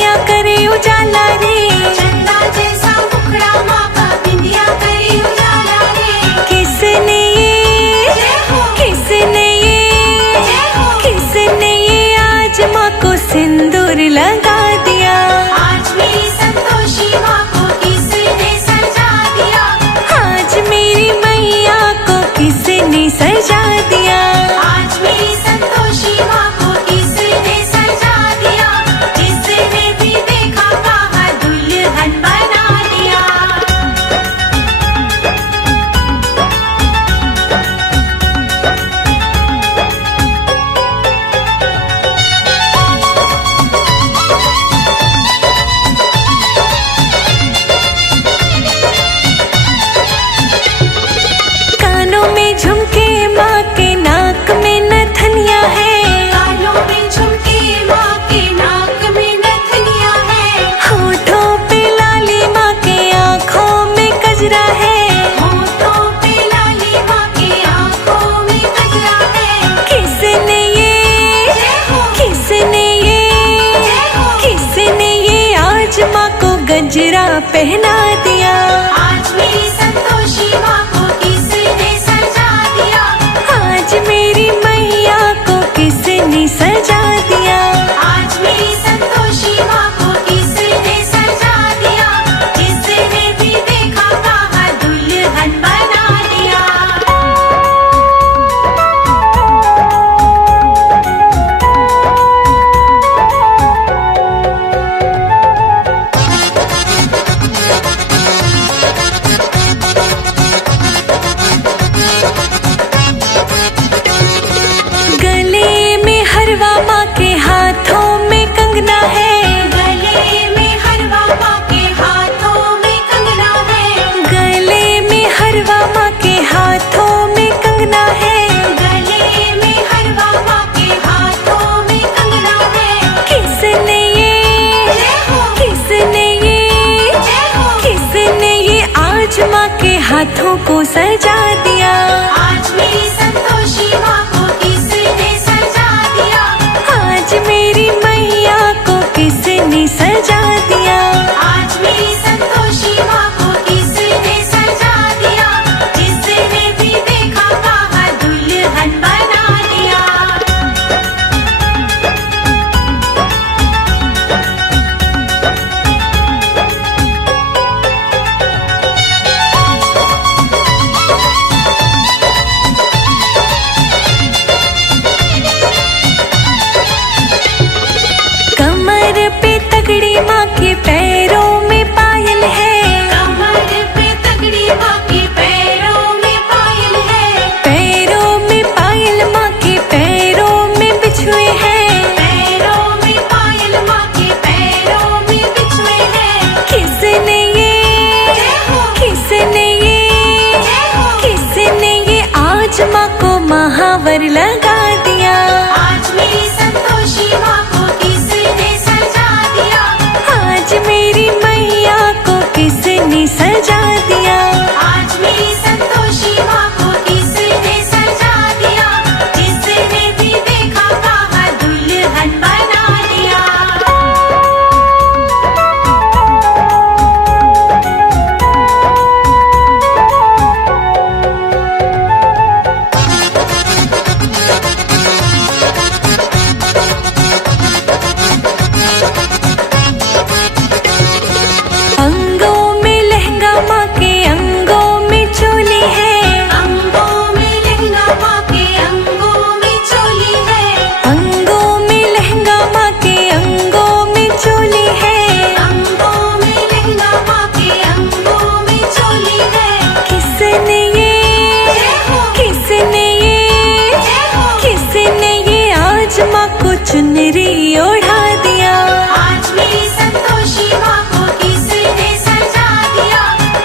बिंदिया करे उजाला रे, चंदा जैसा मुखड़ा माँ का बिंदिया करे उजाला रे। किसने जय हो, किसने जय हो। किसने आज माँ को सिंदूर लगा दिया। आज मेरी संतोषी माँ को किसने सजा दिया। आज मेरी मैया को किसने सजा दिया। आज मेरी संतोषी माँ को किसने सजा दिया। जिसने भी देखा कहा दुल्हन बना दिया। कानों में झुमके माँ के नाक में नथनिया है, कानों में झुमके माँ के नाक में नथनिया है। होठों पे लाली माँ के आँखों में गजरा है। होठों पे लाली माँ के आँखों में गजरा है। किसने जय हो, किसने जय हो। किसने आज माँ को गजरा पहना दिया। आज मेरी संतोषी माँ को किसने सजा दिया। आज मेरी मैया को किसने सजा दिया। आज मेरी संतोषी माँ को किसने सजा दिया। जिसने भी देखा कहा दुल्हन बना दिया। गले में हरवा माँ के हाथों में कंगना है। गले में हरवा माँ के हाथों में कंगना है। गले में हरवा माँ के हाथों में कंगना है। गले में हरवा माँ के हाथों में कंगना है। किसने जय हो, किसने जय हो। किसने आज माँ के हाथों को सजा दिया। आज मेरी संतोषी माँ को किसने सजा दिया। आज मेरी मैया को किसने सजा दिया। आज मेरी संतोषी माँ को किसने सजा दिया। जिसने भी देखा कहा दुल्हन बना दिया। कमर पे तगड़ी माँ के पैरों में पायल है। कमर पे तगड़ी माँ के पैरों में पायल है। पैरों में पायल माँ के पैरों में बिछुए हैं। पैरों में पायल माँ के पैरों में बिछुए हैं। किसने जय हो, किसने जय हो। किसने आज माँ को महावर लगा दिया। आज मेरी संतोषी माँ को किसने सजा दिया। आज मेरी मैया को किसने सजा दिया। आज मेरी संतोषी माँ को किसने सजा दिया। जिसने भी देखा कहा दुल्हन बना दिया। अंगों में लहंगा माँ के अंगों में चोली है। अंगों में लहंगा माँ के अंगों में चोली है। अंगों में लहंगा माँ के अंगों में चोली है। अंगों में लहंगा माँ के अंगों में चोली है। किसने जय हो, किसने जय हो। किसने आज माँ को चुनरी ओढ़ा दिया। आज मेरी संतोषी माँ को किसने सजा दिया।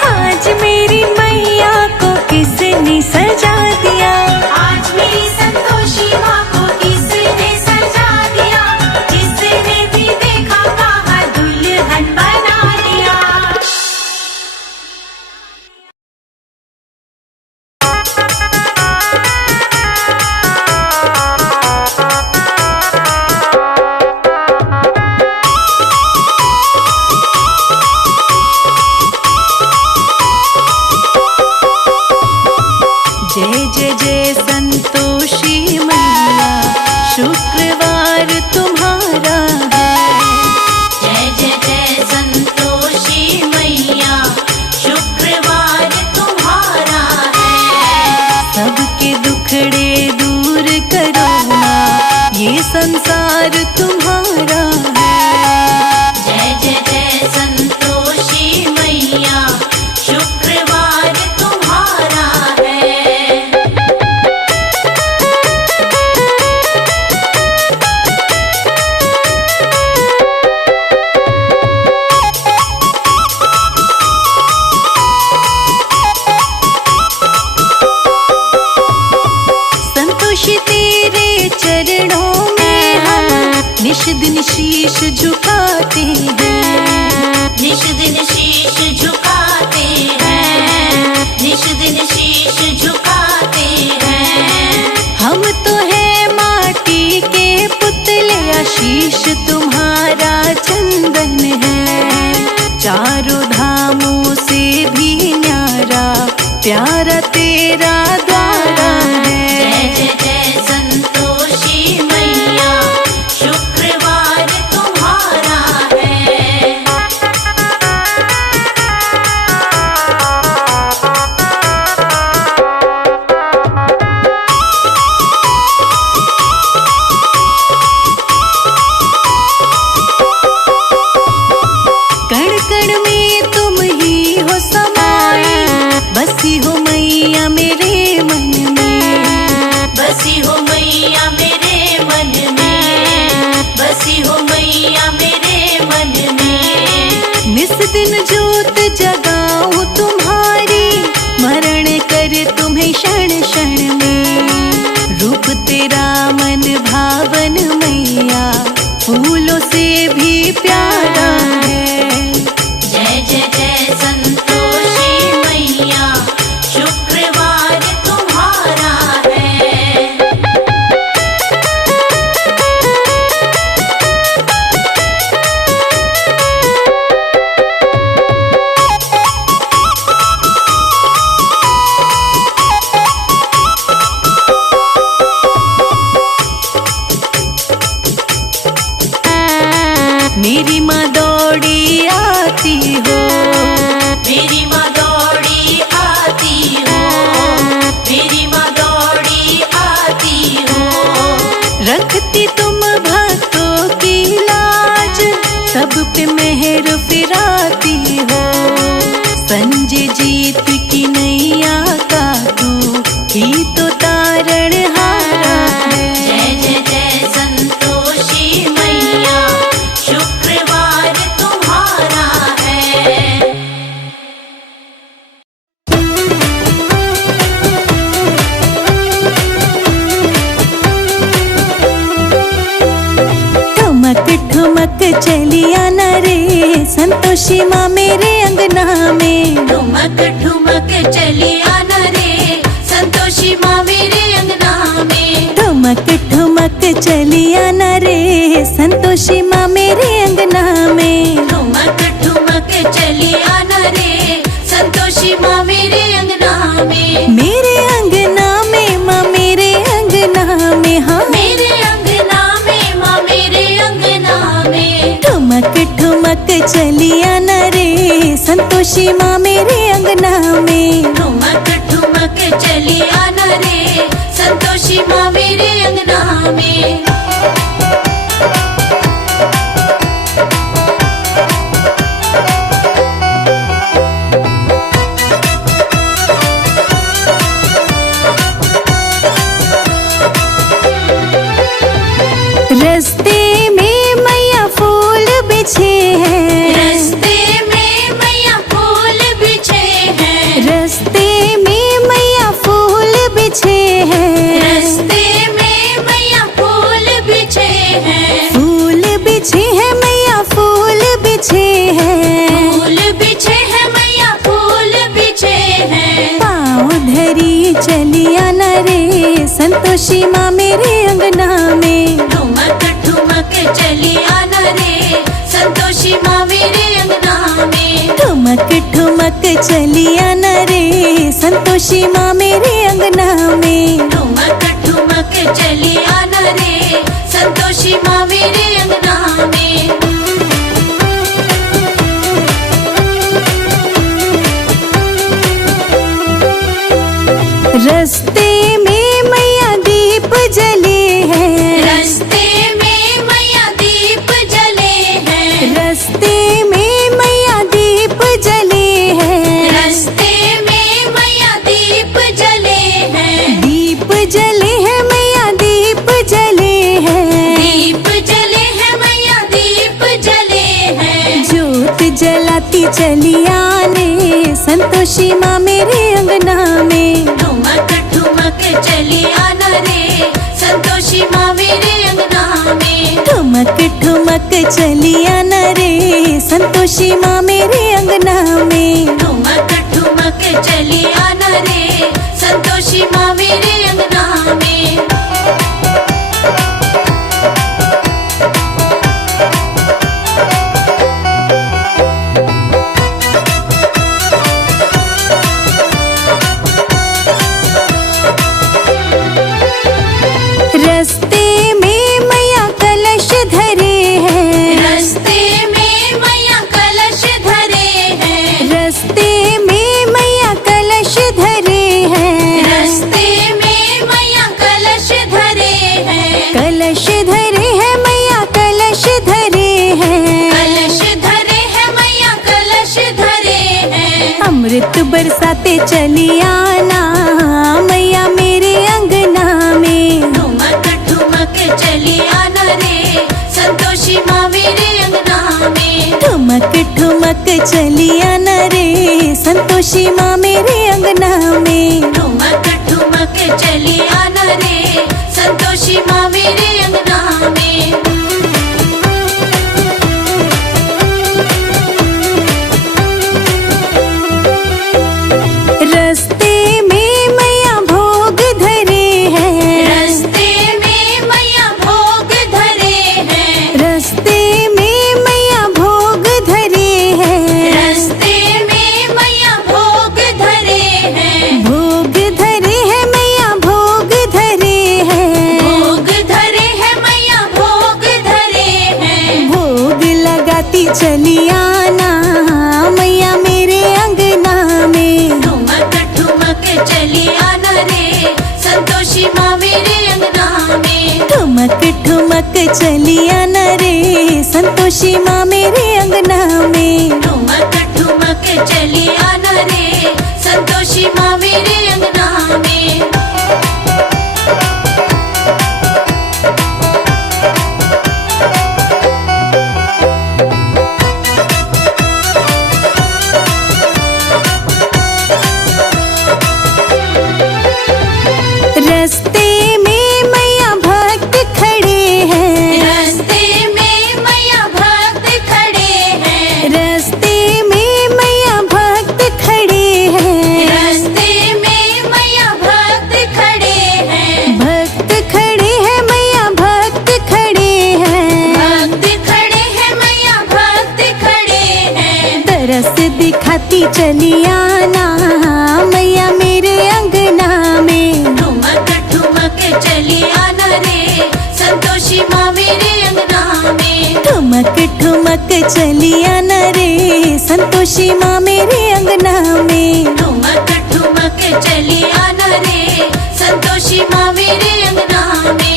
आज मेरी मैया को किसने सजा दिया। आज मेरी संतोषी माँ को किसने सजा दिया। जिसने भी देखा कहा दुल्हन बना दिया। संसार तुम्हारा है। जय जय जय संतोषी मैया, शुक्रवार तुम्हारा है। संतोषी तेरे चरणों में हम निश दिन शीश झुकाते हैं। निश दिन शीश झुकाते हैं, निश दिन शीश झुकाते हैं। हम तो है माटी के पुतले, आशीष तुम्हारा चंदन है। चारों धामों से भी न्यारा, प्यारा तेरा द्वारा है। जय जय जय संतोषी मैया, शुक्रवार तुम्हारा है। कण कण में तुम ही हो समाए, बसी हो मैया मेरे मन में। बसी हो मैया मेरे मन में, बसी हो मैया मेरे मन में। निस दिन जोत जगाऊं तुम्हारी, मरण कर तुम्हें क्षण क्षण में। रूप तेरा मन भावन मैया, फूलों से भी प्यारा है। जय जय जय संतोषी मैया, शुक्रवार तुम्हारा है। मेरी माँ दौड़ी आती हो, मेरी माँ दौड़ी आती हो, मेरी माँ दौड़ी आती हो। रखती तुम भक्तों की लाज, सब पे मेहर फिराती हो। संजय जीत की नैया का तू ही तो तारण हारा है। जय जय जय संतोषी मैया, शुक्रवार तुम्हारा है। ठुमक ठुमक चलिया न रे, संतोषी माँ मेरे अंगना में। ठुमक ठुमक चली आना रे, संतोषी माँ मेरे अंगना में। ठुमक ठुमक चलिया न रे, संतोषी माँ मेरे अंगना में। ठुमक ठुमक चली आना रे, संतोषी माँ मेरे अंगना में। मेरे अंगना में माँ मेरे अंगना में, हाँ मेरे अंगना में माँ मेरे अंगना में। ठुमक ठुमक चलिया न रे, संतोषी माँ मेरे अंगना में। ठुमक ठुमक चली आना रे, संतोषी माँ मेरे अंगना में। रस्ते में मैया फूल बिछे हैं, रस्ते में मैया फूल बिछे हैं। रस्ते में मैया फूल बिछे हैं। रस्ते में मैया फूल बिछे हैं। फूल बिछे हैं मैया फूल बिछे हैं। फूल बिछे हैं मैया फूल बिछे हैं। पाँव धरी चलिया न रे, संतोषी माँ मेरे अंगना में। ठुमक ठुमक चली आना रे, संतोषी माँ मेरे अंगना में। ठुमक ठुमक चलिया न रे, संतोषी माँ मेरे अंगना में। ठुमक ठुमक चली आना रे, संतोषी माँ मेरे अंगना में। रस्ते में मैया दीप जले हैं। रस्ते में चली आने संतोषी माँ मेरे अंगना में। ठुमक ठुमक चली आना रे संतोषी माँ मेरे अंगना में। ठुमक ठुमक चली आना रे संतोषी माँ मेरे अंगना में। ठुमक ठुमक चली आना रे संतोषी माँ मेरे अंगना में। रस्ते में मैया कलश धरे हैं। रस्ते में मैया कलश धरे हैं। रस्ते में मैया कलश धरे हैं। रस्ते में मैया कलश धरे हैं। कलश धरे हैं मैया कलश धरे हैं। कलश धरे हैं मैया कलश धरे हैं। अमृत बरसाते चली आना मैया मेरे अंगना में। ठुमक ठुमक चली आना रे संतोषी माँ मेरे अंगना में। ठुमक ठुमक चली आना रे संतोषी माँ मेरे अंगना में। ठुमक ठुमक चली आना रे संतोषी माँ मेरे अंगना में। रस्ते में मैया भोग धरे हैं। रस्ते में मैया भोग धरे हैं। रस्ते में मैया भोग धरे हैं। रस्ते में मैया भोग धरे हैं। भोग धरे हैं मैया भोग धरे हैं। भोग धरे हैं मैया भोग धरे हैं। भोग लगाती चली आना मैया मेरे अंगना में। ठुमक ठुमक चली आना रे संतोषी माँ मेरे अंगना में। ठुमक ठुमक चली आना रे संतोषी माँ मेरे अंगना में। ठुमक ठुमक चली आना रे संतोषी माँ मेरे अंगना में। रस्ते में मैया भक्त खड़े हैं। रस्ते में मैया भक्त खड़े हैं। रस्ते में मैया भक्त खड़े हैं। रस्ते में मैया भक्त खड़े हैं। भक्त खड़े हैं मैया भक्त खड़े हैं। भक्त खड़े हैं मैया भक्त खड़े हैं। तरस दिखाती चली आना मैया मेरे अंगना में। ठुमक ठुमक चली आना रे संतोषी माँ मेरे अंगना में। ठुमक ठुमक चली आना रे संतोषी माँ मेरे अंगना में। ठुमक ठुमक चली आना रे संतोषी माँ मेरे अंगना में।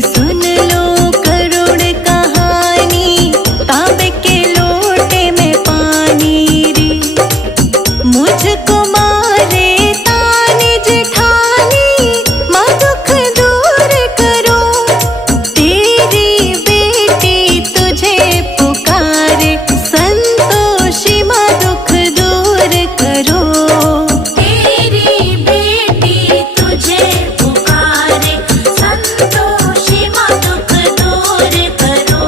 सुन लो करुण कहानी, तांबे के लोटे में पानी रे। मुझको मारे ताने जेठानी, माँ दुख दूर करो, तेरी बेटी तुझे पुकारे, संतोषी माँ दुख दूर करो। तेरी बेटी तुझे पुकारे, संतोषी माँ दुख दूर करो।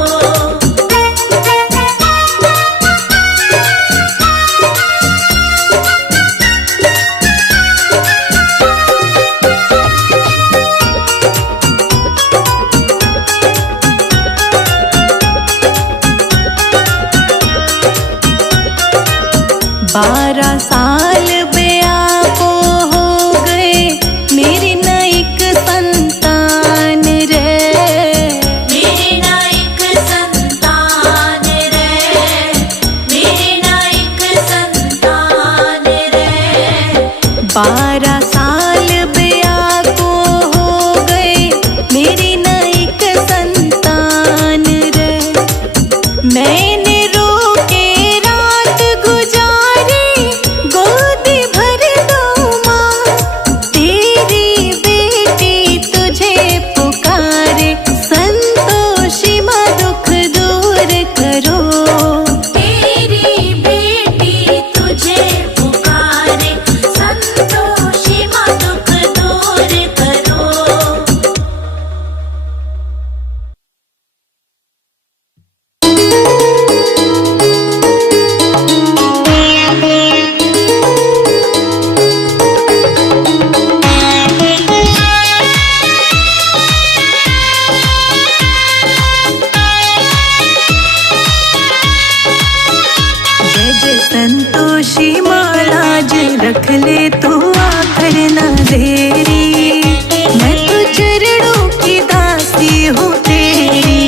बारह साल ब्याह को हो गए, मेरी न एक संतान रे। मेरे ना एक संतान रे, मेरे ना एक संतान रे। 12 साल ब्याह को हो गए, मेरी न एक संतान रे। मैंने रो के रात गुजारी, गोदी भर दो माँ, तेरी बेटी तुझे पुकारे, संतोषी माँ दुख दूर करो। तेरी बेटी तुझे पुकारे, संतोषी माँ दुख दूर करो। जय जय संतोषी माँ, लाज रख ले तू आकर न देरी, मैं तो चरणों की दासी हूँ तेरी।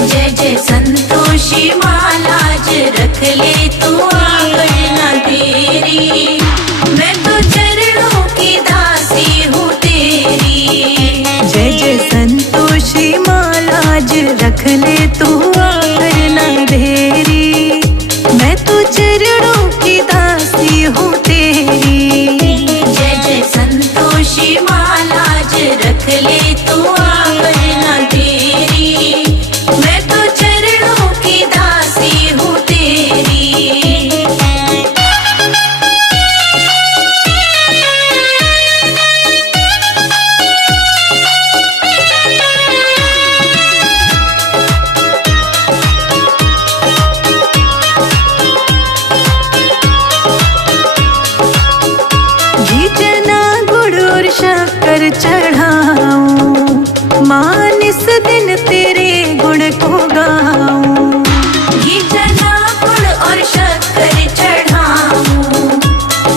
जय जय संतोषी माँ, लाज रख ले तू आकर न तेरी, मैं तो चरणों की दासी हूँ तेरी। जय जय संतोषी माँ, लाज रख ले तू आकर न देरी, मैं तो चरणों की दासी हूँ तेरी। जय जय संतोषी माँ, लाज रख ले तू आकर न तेरी, मैं तो चरणों की दासी हूँ तेरी। घी चना गुड़ और शक्कर चढ़ाऊं, मानिस दिन तेरे गुण को गाऊं। घी चना गुड़ और शक्कर चढ़ाऊं,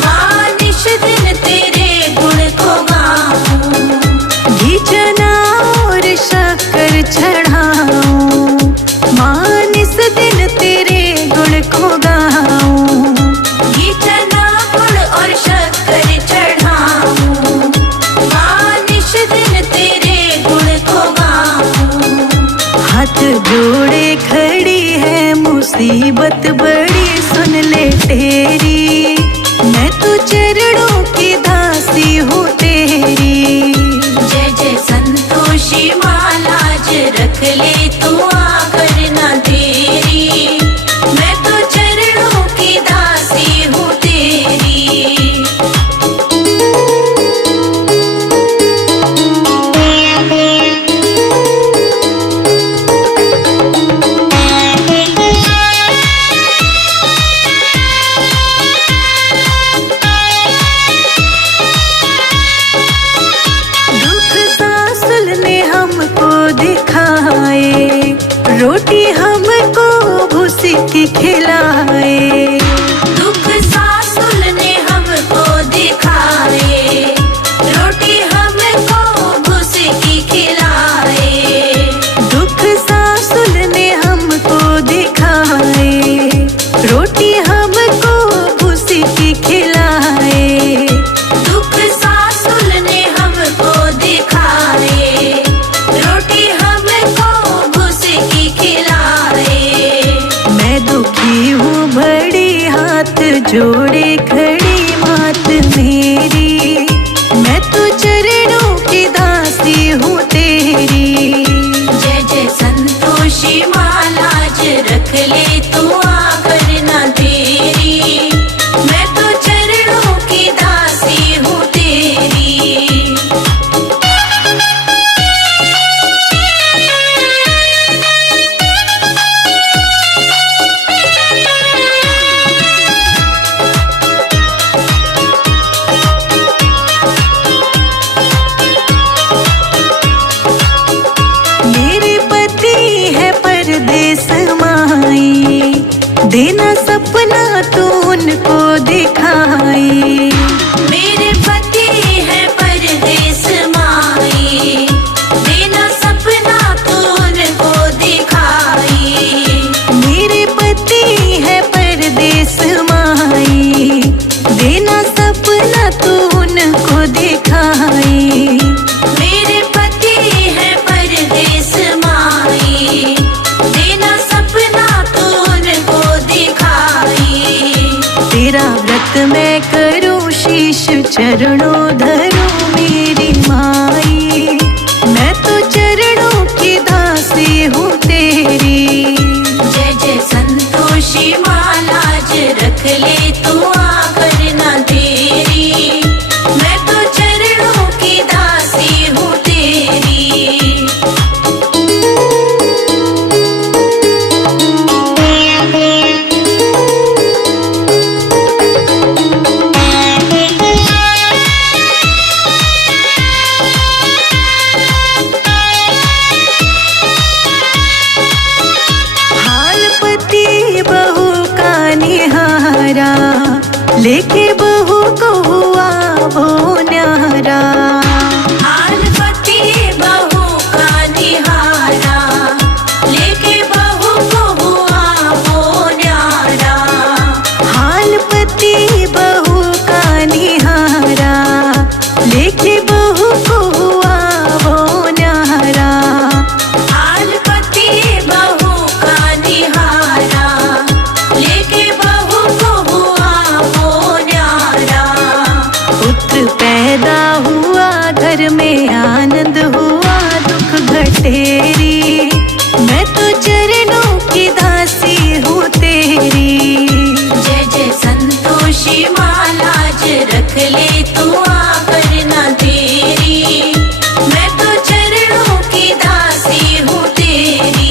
मानिश दिन तेरे गुण को गाऊं। घी चना और शक्कर चढ़ाऊं, मानिस दिन तेरे गुण को गाऊं। घी चना गुड़ और शक्कर चढ़ाऊं, मानिश दिन तेरे गुण को गाऊं। हाथ जोड़े खड़ी है मुसीबत बड़ी, सुन ले तेरी, मैं तो चरणों की दासी हूँ तेरी। जय जय संतोषी माँ, लाज रख ले तू आकर न तेरी, मैं तो चरणों की दासी हूँ तेरी। दुख सासुल ने हमको दिखाए, रोटी हमको भूसी की खिलाए। दुख सासुल ने हमको दिखाए, रोटी हमको भूस की खिलाए। दुख सासुल ने हमको दिखाए, रोटी हमको भूसी की खिलाए। दुख सासुल ने हमको दिखाए, रोटी जोड़े खड़ी मात मेरी, मैं तो चरणों की दासी हूँ तेरी। जय जय संतोषी माँ लाज रख ले तू आकर ना तेरी, मैं तो चरणों की दासी हूँ तेरी। मेरे पति है परदेस माई, देना सपना तू उनको दिखाई। मेरे पति है परदेस माई, देना सपना तू उनको दिखाई। मेरे पति है परदेस माई, देना सपना तू उनको दिखाई। मेरे पति है परदेस माई, देना सपना तू उनको दिखाई। तेरा व्रत मैं करूं शीश चरणों धरूं मेरी माई, मैं तो चरणों की दासी हूँ तेरी। जय जय संतोषी माँ लाज रख ले तू आकर ना तेरी, मैं तो चरणों की दासी हूँ तेरी। हाल पति बहू का निहारा, लेके बहू को हुआ वो न्यारा। हाल पति बहू का निहारा, लेके बहू को हुआ वो न्यारा। हाल पति बहू का निहारा, लेके बहू को हुआ वो न्यारा। हाल पति बहू का निहारा, लेके बहू को हुआ वो न्यारा। पुत्र पैदा हुआ घर में आनंद हुआ दुख घटेरी, मैं तो चरणों की दासी हूँ तेरी। जय जय संतोषी माँ लाज रख ले तू आकर ना तेरी, मैं तो चरणों की दासी हूँ तेरी।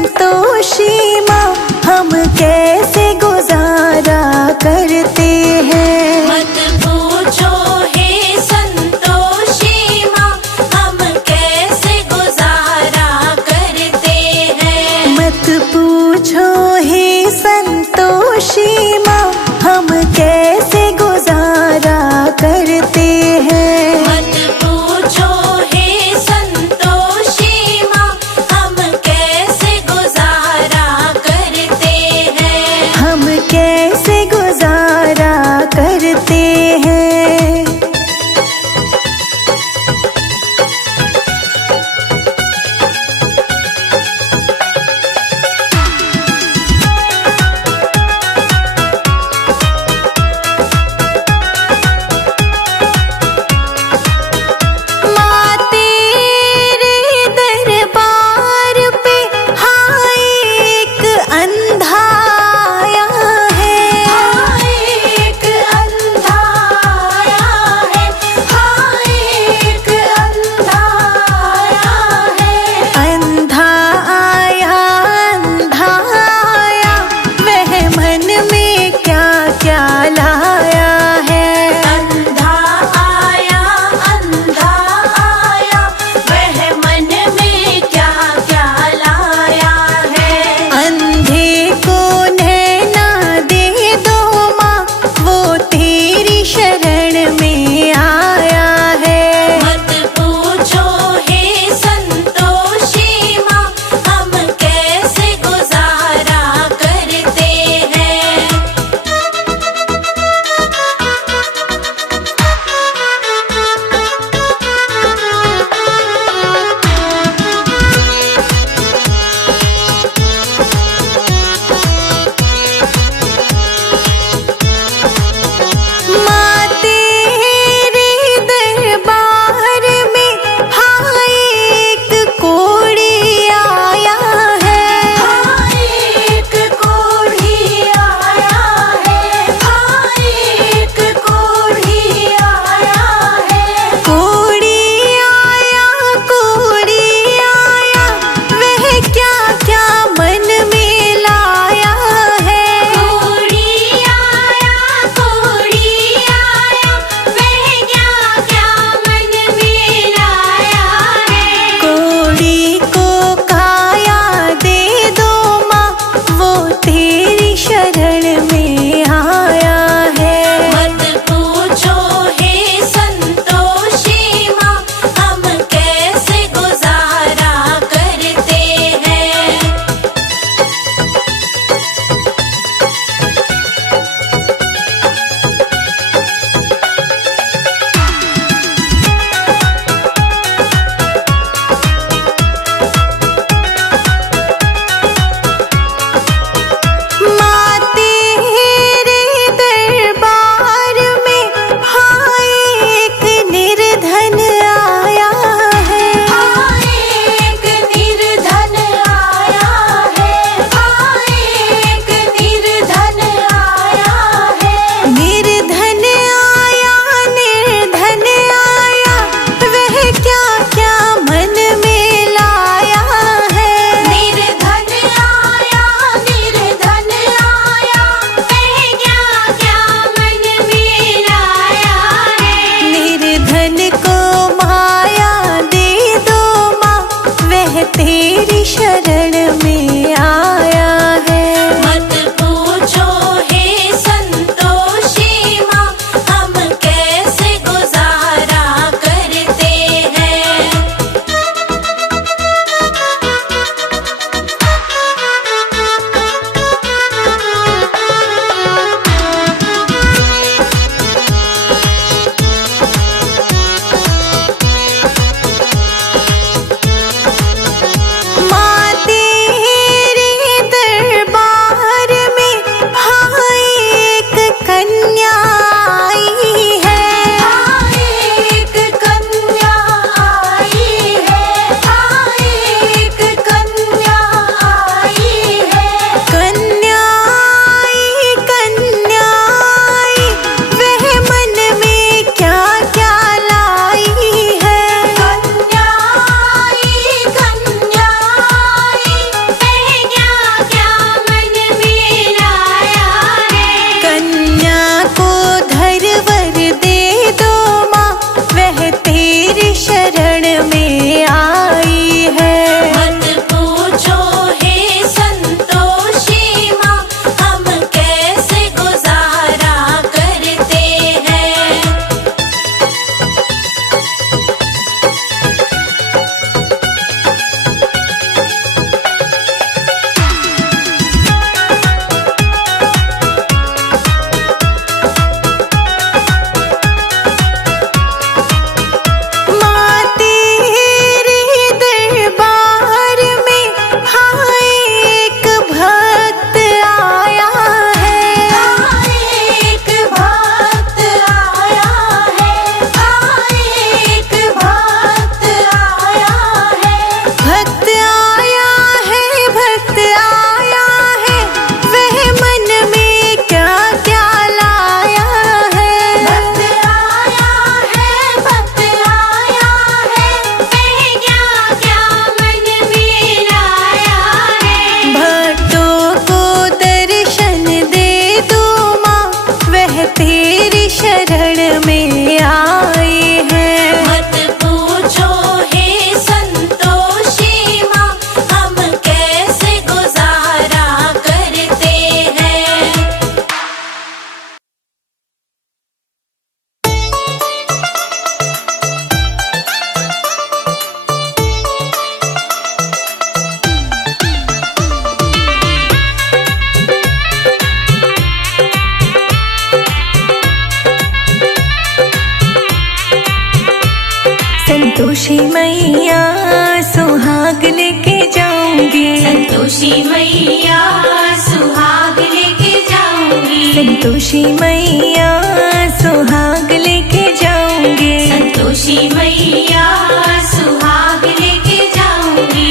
संतोषी माँ हम कैसे गुजारा करते हैं। मत पूछो हे संतोषी माँ हम कैसे गुजारा करते हैं। मत पूछो हे संतोषी माँ हम कैसे गुजारा करते हैं। मत पूछो हे संतोषी माँ हम कैसे गुजारा संतोषी मैया सुहाग लेके जाऊंगी, संतोषी मैया सुहाग लेके जाऊंगी, संतोषी मैया सुहाग लेके जाऊंगी, संतोषी मैया सुहाग लेके जाऊंगी।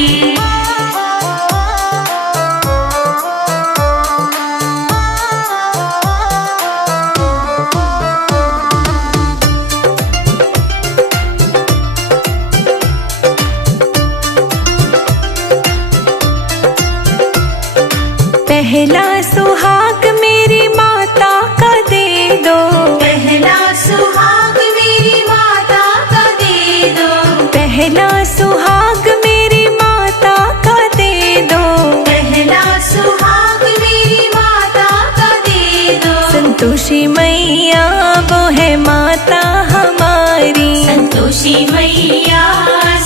पहला सुहाग मेरी माता का दे दो, पहला सुहाग मेरी माता का दे दो, पहला सुहाग मेरी माता का दे दो, पहला सुहाग मेरी माता का दे दो। संतोषी मैया वो है माता हमारी, संतोषी मैया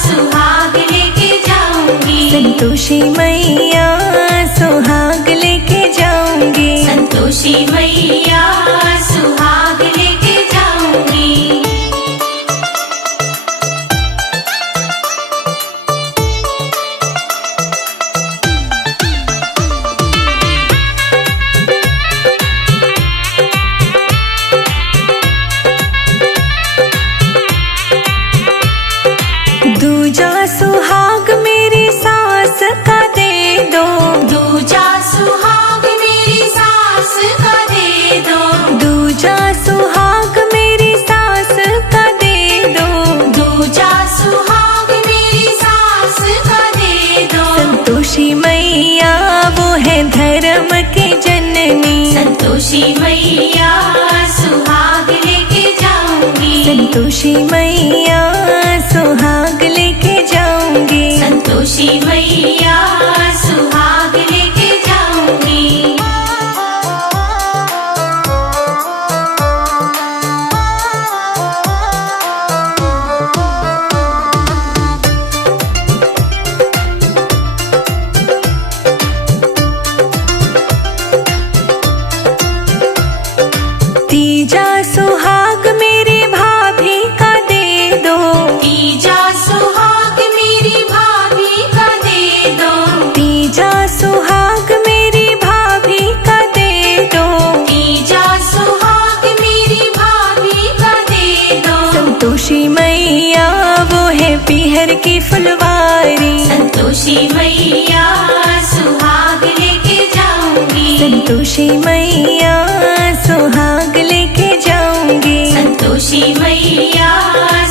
सुहाग लेके जाऊंगी, संतोषी मैया सुहाग लेके जाऊंगी, संतोषी मैया सुहाग लेके जाऊंगी। दूजा सुहाग मेरी सास का दे दो, दूजा सुहाग मेरी सास का दे दो, दूजा सुहाग मेरी सास का दे दो, दूजा सुहाग मेरी सास का दे दो। संतोषी मैया वो है धर्म की जननी, संतोषी मैया सुहाग लेके जाऊंगी, संतोषी मैया सुहाग लेके जाऊंगी, संतोषी मैया सुहाग लेके जाऊंगी। तीजा सुहाग मेरी भाभी का दे दो, तीजा सुहाग मेरी भाभी का दे दो, तीजा सुहाग मेरी भाभी का दे दो, तीजा सुहाग मेरी भाभी का दे दो। संतोषी मैया वो है पीहर की फुलवारी, संतोषी मैया सुहाग लेके जाऊंगी, संतोषी मैया सुहाग लेके जाऊंगी, संतोषी मैया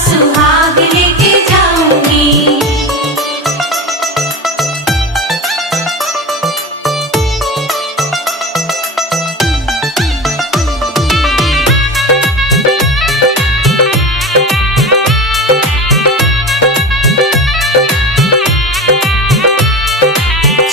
सुहाग लेके जाऊंगी।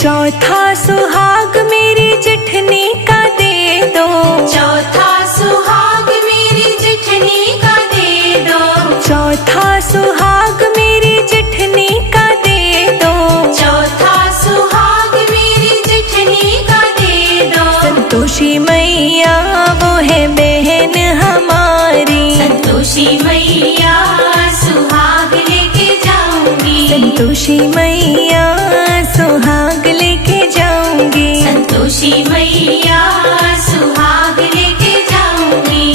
चौथा सुहाग मेरी जिठनी का दे दो, चौथा सुहाग मेरी जिठनी का दे दो, चौथा सुहाग मेरी जिठनी का दे दो, चौथा सुहाग मेरी जिठनी का दे दो। संतोषी मैया वो है बहन हमारी, संतोषी मैया सुहाग लेके जाऊंगी, संतोषी मैया सुहाग लेके जाऊंगी, संतोषी मैया सुहाग लेके जाऊंगी।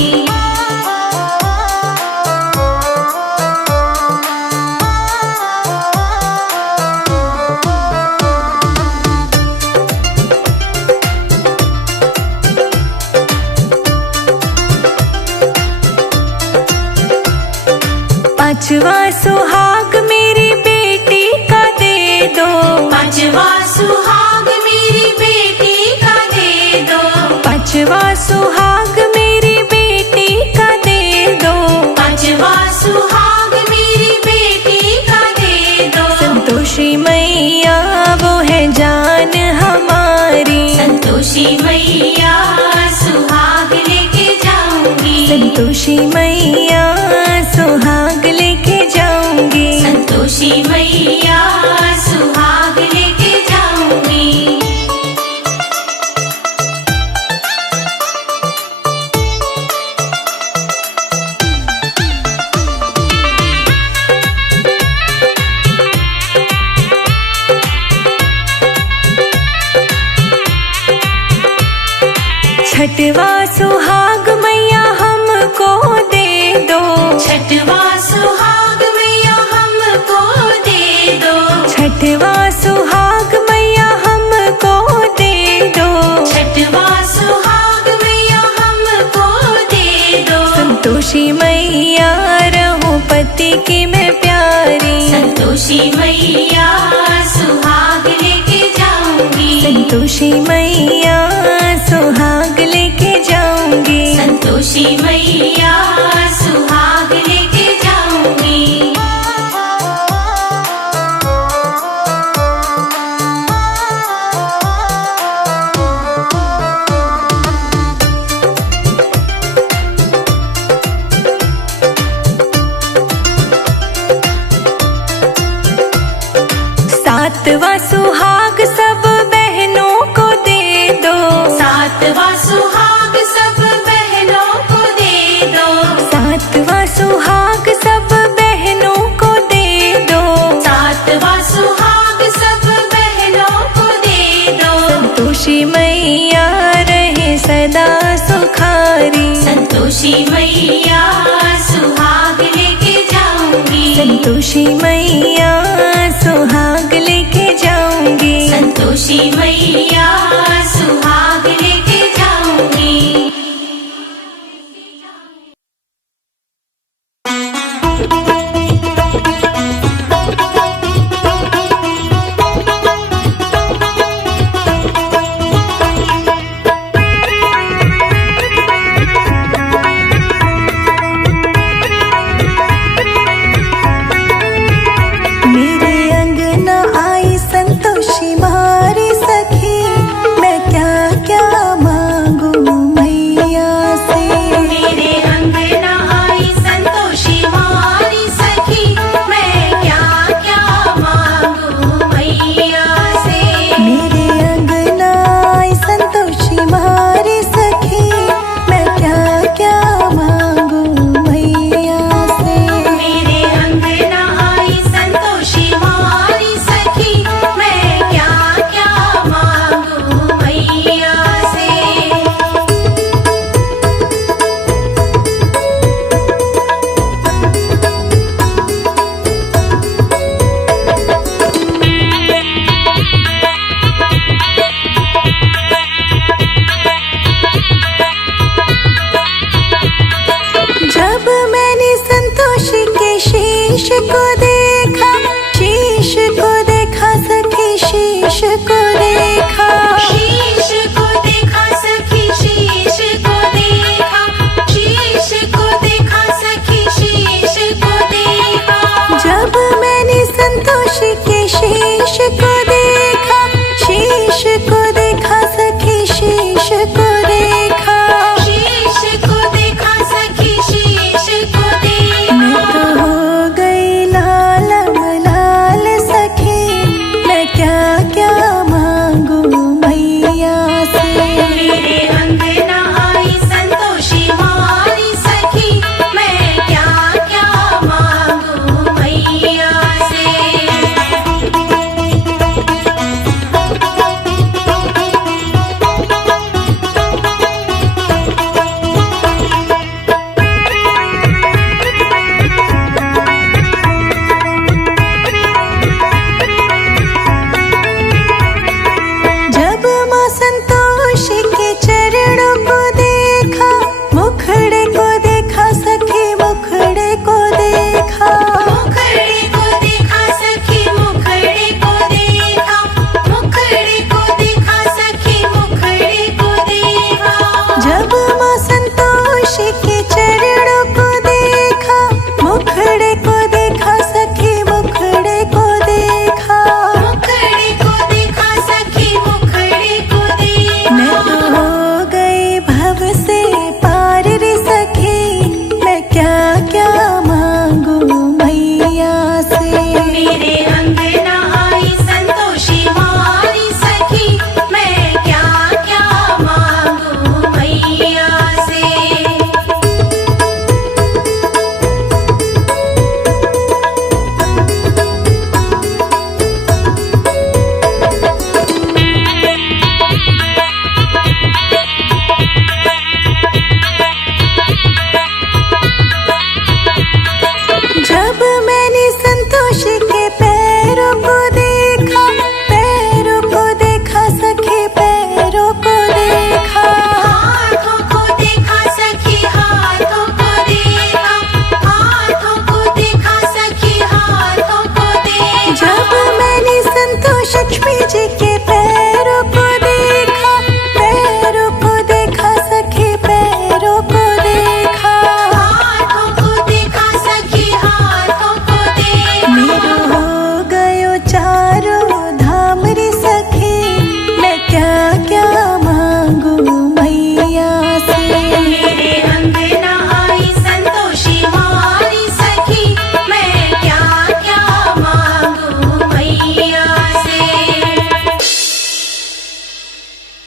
पांचवा सुहाग मेरी बेटी का दे दो, पांचवा सुहाग मेरी बेटी का दे दो, पांचवा सुहाग मेरी बेटी का दे दो, पांचवा सुहाग मेरी बेटी का दे दो। संतोषी मैया वो है जान हमारी, संतोषी मैया सुहाग लेके जाऊंगी, संतोषी मैया सुहाग लेके जाऊंगी, संतोषी मैया सुहाग लेके जाऊंगी। संतोषी मैया सुहाग लेके जाऊंगी, संतोषी मैया सुहाग लेके जाऊंगी। सातवां सुहाग सब बहनों को दे दो, सातवां सुहाग सब बहनों को दे दो, सातवां सुहाग सब बहनों को दे दो, सातवां सुहाग सब बहनों को दे दो। संतोषी मैया रहे सदा सुखारी, संतोषी मैया सुहाग लेके जाऊंगी, संतोषी मैया सुहाग लेके जाऊंगी, संतोषी मैया सुहाग लेके जाऊंगी।